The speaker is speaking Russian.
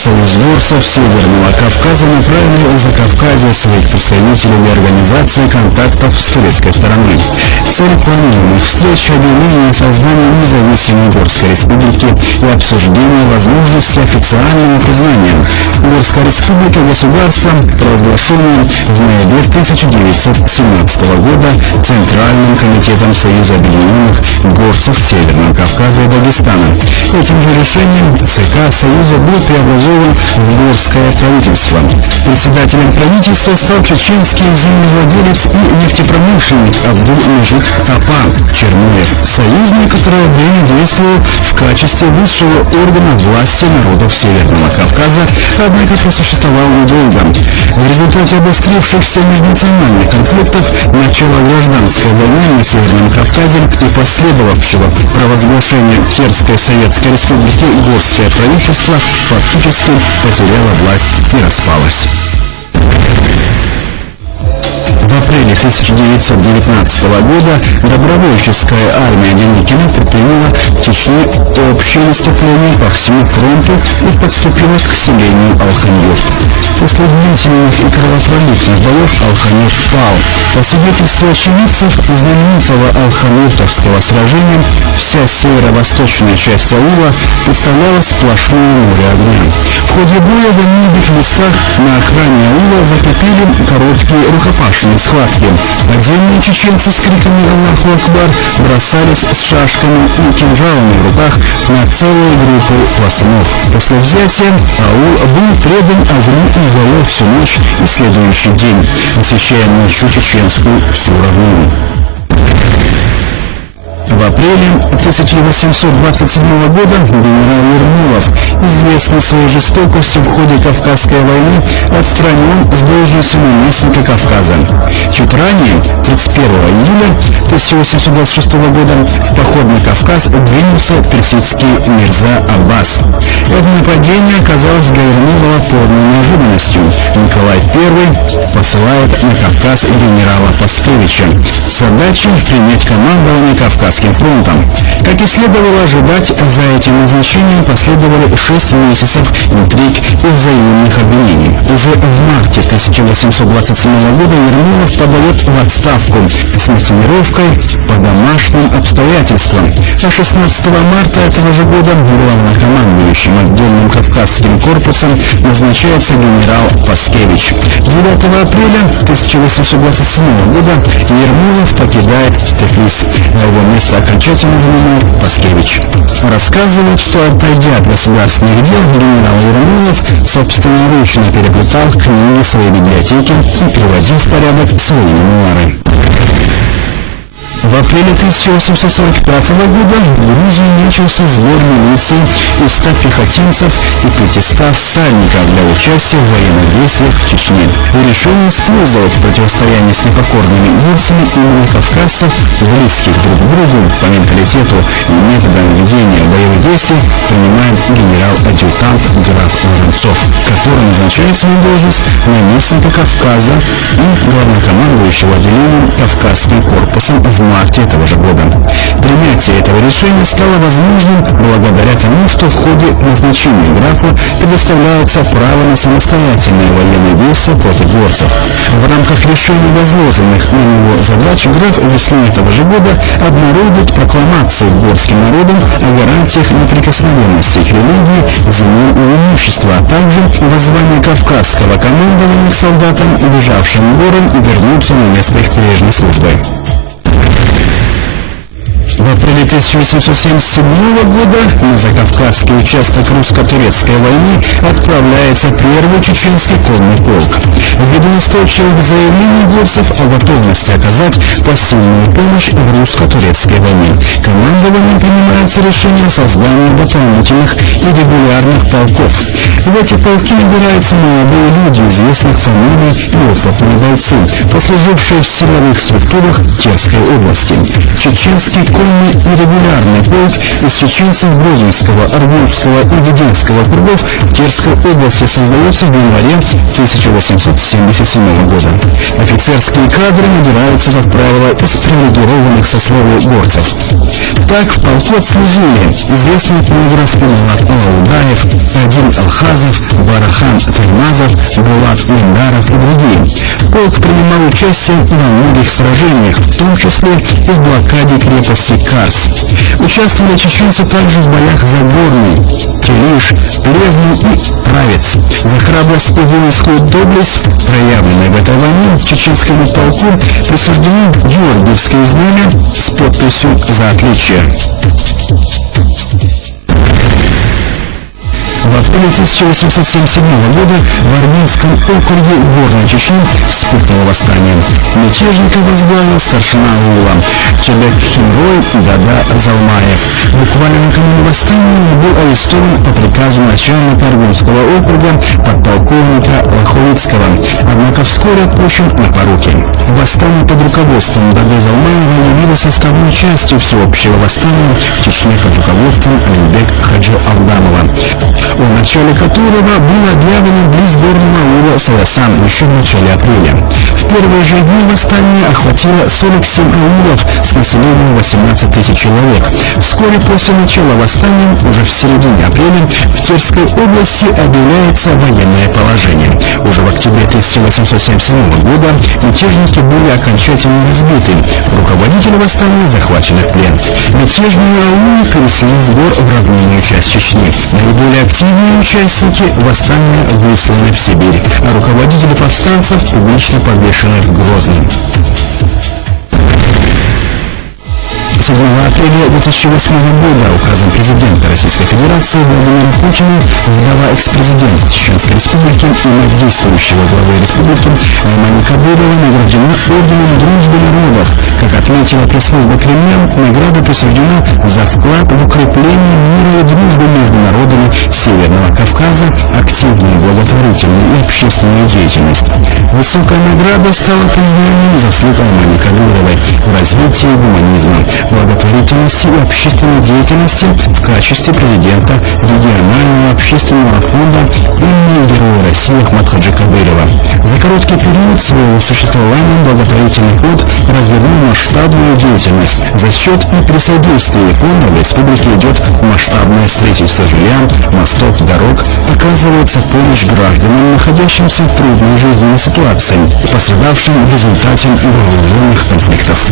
Союз горцев Северного Кавказа направил в Закавказье своих представителей для организации контактов с турецкой стороной. Цель планируемых встреч — объявление о создании независимой Горской республики и обсуждение возможности официального признания Горской республики государством, провозглашенным в ноябре 1917 года Центральным комитетом Союза объединенных горцев Северного Кавказа и Дагестана. Этим же решением ЦК Союза был преобразован в Горское правительство. Председателем правительства стал чеченский землевладелец и нефтепромышленник Абдул-Меджид Тапа Черноев. Союз некоторое время действовал в качестве высшего органа власти народов Северного Кавказа, однако просуществовал недолго. В результате обострившихся межнациональных конфликтов, начала гражданской войны на Северном Кавказе и последовавшего провозглашения Терской Советской Республики Горское правительство фактически потеряло власть и распалось. В апреле 1919 года добровольческая армия Деникина предприняла в Чечне общее наступление по всему фронту и подступила к селению Алханьюрт. После длительных и кровопролитных боев Алханьюрт пал. По свидетельству очевидцев знаменитого Алханьюртовского сражения, вся северо-восточная часть аула представляла сплошное море огня. В ходе боя во многих местах на окраине аула закипели короткие рукопашные схватки. Отдельные чеченцы с криками «Аллаху Акбар» бросались с шашками и кинжалами в руках на целую группу пластунов. После взятия аул был предан огню и горел всю ночь и следующий день, освещая ночью чеченскую всю равнину. В апреле 1827 года генерал Ермолов, известный своей жестокостью в ходе Кавказской войны, отстранен с должности наместника Кавказа. Чуть ранее, 31 июля 1826 года, в поход на Кавказ двинулся персидский Мирза Аббас. Это нападение оказалось для Ермолова полной неожиданностью. Николай I посылает на Кавказ генерала Паскевича с задачей принять командование Кавказским фронтом. Как и следовало ожидать, за этим назначением последовали 6 месяцев интриг и взаимных обвинений. Уже в марте 1827 года Ермолов подает в отставку с мотивировкой по домашним обстоятельствам. А 16 марта этого же года главнокомандующим отдельным Кавказским корпусом назначается генерал Паскевич. 9 апреля 1827 года Ермолов покидает Тифлис. На его место окончательно заменил Паскевич. Рассказывает, что, отойдя от государственных дел, генерал Ермолов собственноручно переплетал книги своей библиотеки и приводил в порядок свои мемуары. В апреле 1845 года в Грузии начался сбор милиции из 100 пехотинцев и 500 всадников для участия в военных действиях в Чечне. И решено использовать противостояние с непокорными горцами именно кавказцев, близких друг к другу по менталитету и методам ведения боевых действий, принимает генерал-адъютант граф Воронцов, который назначается на должность наместника Кавказа и главнокомандующего отделением Кавказским корпусом в марте этого же года. Принятие этого решения стало возможным благодаря тому, что в ходе назначения графу предоставляется право на самостоятельные военные действия против горцев. В рамках решений возложенных на него задач граф весной этого же года обнародует прокламацию горским народам о гарантиях неприкосновенности их религии, земель и имущества, а также воззвание кавказского командования к солдатам, бежавшим в горы, вернуться на место их прежней службы. В апреле 1877 года на закавказский участок русско-турецкой войны отправляется первый чеченский конный полк. Ввиду настойчивых заявлений горцев о готовности оказать посильную помощь в русско-турецкой войне, командованием принимается решение о создании дополнительных и регулярных полков. В эти полки набираются молодые люди известных фамилий и опытные бойцы, послужившие в силовых структурах Терской области. Чеченский конный и регулярный полк из чеченцев Грозинского, Аргунского и Веденского округов в Терской области создается в январе 1877 года. Офицерские кадры набираются, как правило, из привилегированных сословий горцев. Так в полку служили известный этнограф Булат Алаудаев, Адил Алхазов, Барахан Таймазов, Булат Уиндаров и другие. Полк принимал участие на многих сражениях, в том числе и в блокаде крепости Карс. Участвовали чеченцы также в боях за Горный, Келиш, Плевну и Правец. За храбрость и воинскую доблесть, проявленную в этой войне, чеченскому полку присуждено Георгиевское знамя с подписью «За отличие». В апреле 1877 года в Армянском округе Горной Чечни вспыхнуло восстание. Мятежников возглавил старшина аула Чебек-Химрой Дада Залмаев. Буквально накануне восстания он был арестован по приказу начальника Аргунского округа подполковника Лоховицкого, однако вскоре отпущен на поруки. Восстание под руководством Дады Залмаева явилось составной частью всеобщего восстания в Чечне под руководством Алимбек Хаджи Алдамова, о начале которого было объявлено близ горного аула Саясан еще в начале апреля. В первые же дни восстание охватило 47 аулов с населением 18 тысяч человек. Вскоре после начала восстания, уже в середине апреля, в Терской области объявляется военное положение. Уже в октябре 1877 года мятежники были окончательно разбиты, руководители восстания захвачены в плен. Мятежные аулы переселены с гор в равнинную часть Чечни. Наиболее активные участники восстания высланы в Сибирь, а руководители повстанцев публично повешены в Грозном. 7 апреля 2008 года указом президента Российской Федерации Владимира Путина вдова экс-президента Чеченской Республики и мать действующего главы республики Аймани Кадырова награждена орденом Дружбы народов. Как отметила пресс-служба Кремля, награда присуждена за вклад в укрепление мира и дружбы между народами Северного Кавказа, активную благотворительную и общественную деятельность. Высокая награда стала признанием заслуг Аймани Кадыровой в развитии гуманизма, благотворительности и общественной деятельности в качестве президента регионального общественного фонда имени Героя России Ахмад Хаджи Кадырова. За короткий период своего существования благотворительный фонд развернул масштабную деятельность. За счет и при содействии фонда в республике идет масштабное строительство жилья, мостов, дорог, оказывается помощь гражданам, находящимся в трудной жизненной ситуации, пострадавшим в результате вооруженных конфликтов.